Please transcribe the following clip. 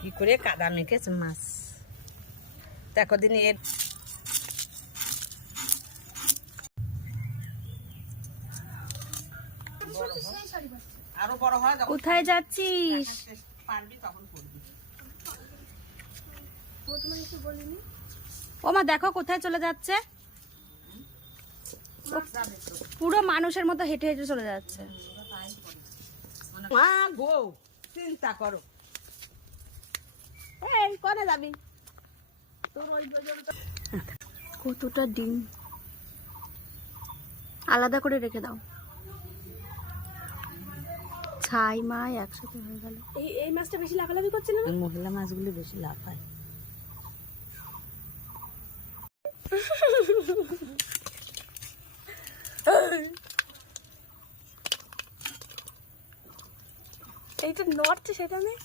কি করে কাদা মেখেছে মাছ। দেখো দিন এর কোথায় যাচ্ছিস? পারবি তখন করবি। ও মা দেখো কোথায় চলে যাচ্ছে। পুরো মানুষের মতো হেঁটে হেঁটে চলে যাচ্ছে। মা গো চিন্তা করো। এই করে যাবি। তোর ওই কতটা ডিম। আলাদা করে রেখে দাও। ছাই মা একসাথে হয়ে গেল। এই এই মাছটা বেশি লাফালাফি করছে না মহিলা মাছগুলি বেশি লাভ হয় এইটা নড়ছে সেটা নেই